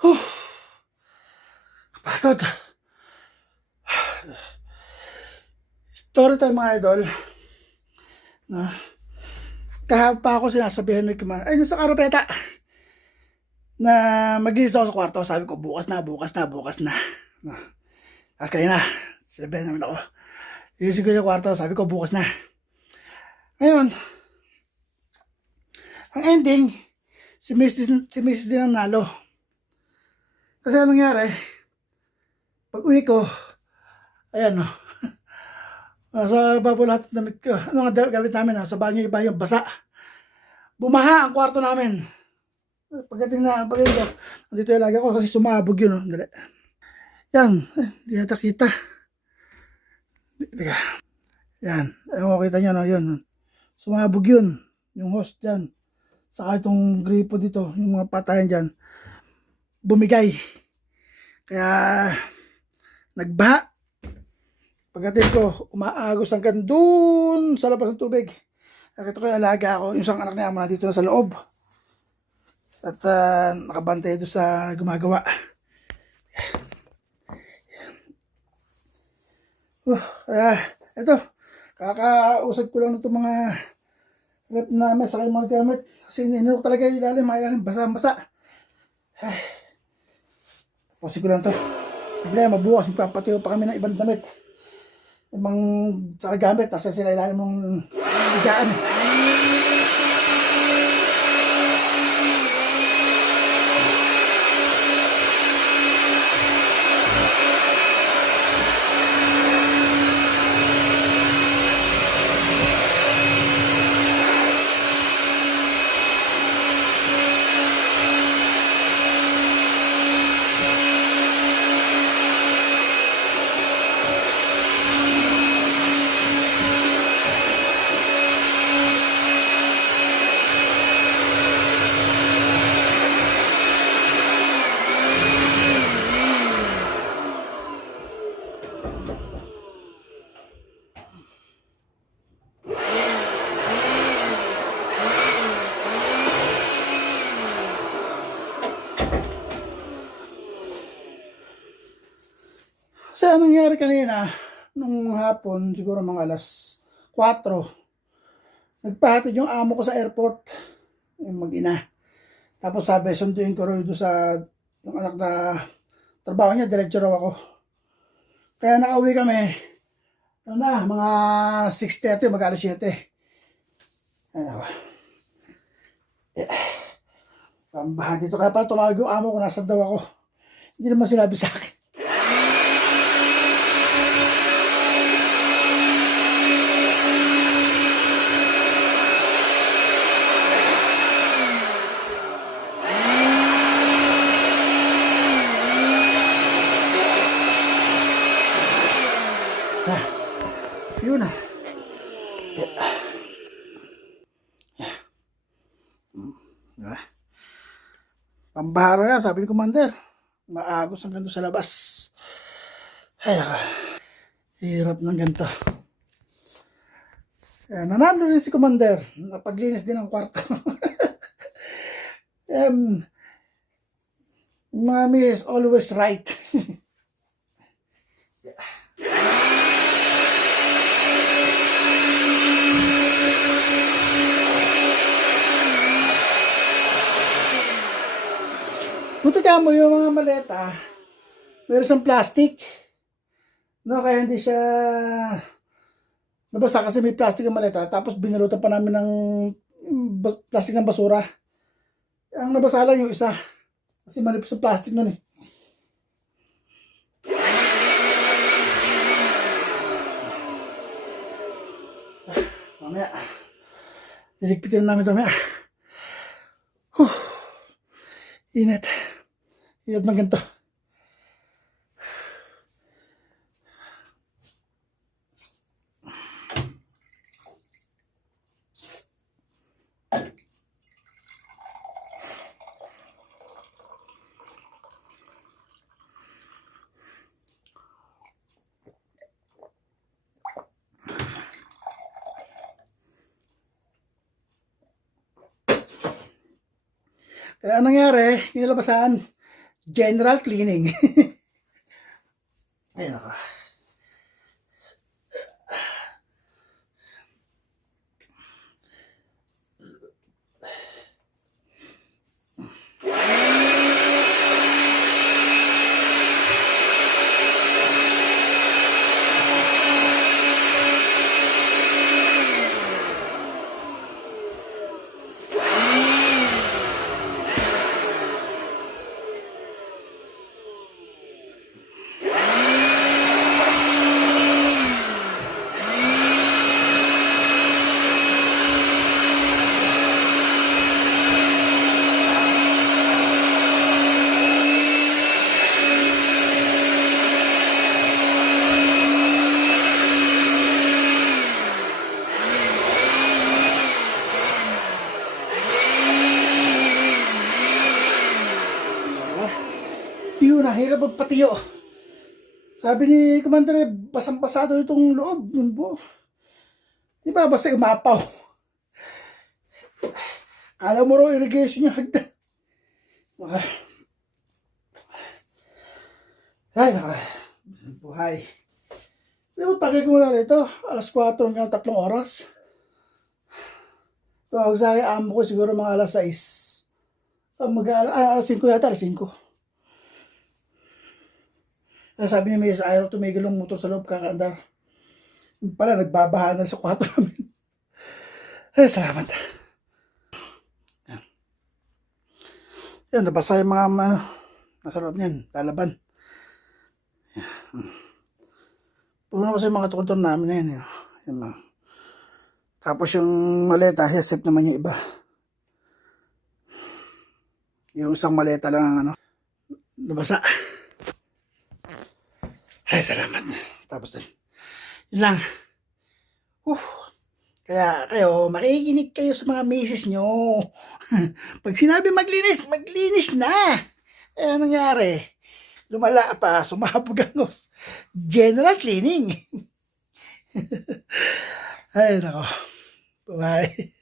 Huh, pagod. Story time mga idol. Na, kahapon pa ako sinasabihan ni Kuman, ay, yung sa karapeta, na mag-inis ako sa kwarto. Sabi ko, bukas na, bukas na, bukas na. Na, tapos kanina, sinabihan naman ako. Inisip ko yung kwarto, sabi ko, bukas na. Ngayon, ang ending, si Mrs. din ang nalo. Kasi anong nangyari, pag uwi ko, ayan, no, nasa babo lahat ng damit ko. Ano nga gamit namin, sa banyo iba yung basa. Bumaha ang kwarto namin. Pagdating ko, nandito yung lagi ako kasi sumabog yun. Oh. Dali. Yan, hindi nata kita. Teka. Yan, ewan ko kita nyo, no? Yun. Sumabog yun. Yung host dyan. Saka itong gripo dito, yung mga patayan dyan. Bumigay. Kaya, nagbaha. Pagdating ko, umaagos hanggang dun sa labas ng tubig. Nakita ko yung alaga ako, yung isang anak niya, nandito na sa loob. At nakabantay doon sa gumagawa. Ito, kakausap ko lang nito mga rep namin sa kayong mga gamit. Kasi ninino ko talaga yung ilalim, mga ilalim, basa-basa. Tapusin ko lang to. Problema, bukas, magpapatiyo pa kami ng ibang damit. Ibang sa gamit, nasa sila ilalim ng higaan. Kasi anong nangyari kanina, nung hapon, siguro mga alas 4, nagpahatid yung amo ko sa airport, yung mag-ina. Tapos sabi, sunduin ko rin doon sa, yung anak na trabaho niya, diretso raw ako. Kaya nakauwi kami, ano na, mga 6:30, mag-alas 7. Ayun ako. Pambahan dito, kaya pala tumawag yung amo ko, nasan daw ako. Hindi naman sinabi sa akin. Yun na. Diba? Pambaharo yan, sabi ni Commander. Maagos ang ganito sa labas. Ay, hirap ng ganito. Nanalo rin si Commander. Napaglinis din ang kwarto. Mommy is always right. Buti ka mo yung mga maleta, meron siyang plastic. No, kaya hindi siya nabasa kasi may plastic ang maleta. Tapos binalutan pa namin ng plastic ng basura. Ang nabasa lang yung isa. Kasi manipis ang plastic nun eh. Mamaya, liligpitin namin ito mamaya. Init. Init ng ganito. Kaya anong nangyari, nilabasan, General cleaning. Ayun ako. Tiyo na, hirap magpatiyo. Sabi ni Commander, basang-basado itong loob. Yun po. Di ba, basta umapaw. Kala mo raw irrigation yung hagdan. Ay, naka. Buhay. Di ba, tagay ko muna rito. Alas 4 hanggang 3 oras. Tawag sa akin, amo ko siguro mga alas 6. Alas 5 yata, alas 5. Sabi ni Mrs. Aero, tumigil ang motor sa loob, kakaandar. Yung pala, nagbabaha na sa kwarto namin. Ay, salamat. Yan. Yan, nabasa yung mga nasa loob niyan, lalaban. Yan. Puno na kasi yung mga tukod namin na yan. Yan. Tapos yung maleta, sip naman yung iba. Yung isang maleta lang ang nabasa. Ay, salamat. Tapos din. Yun lang. Kaya kayo, makikinig kayo sa mga misis nyo. Pag sinabi maglinis, maglinis na. Eh, anong nangyari? Lumala pa, sumabog ang hose. General cleaning. Ay, nako. Bye.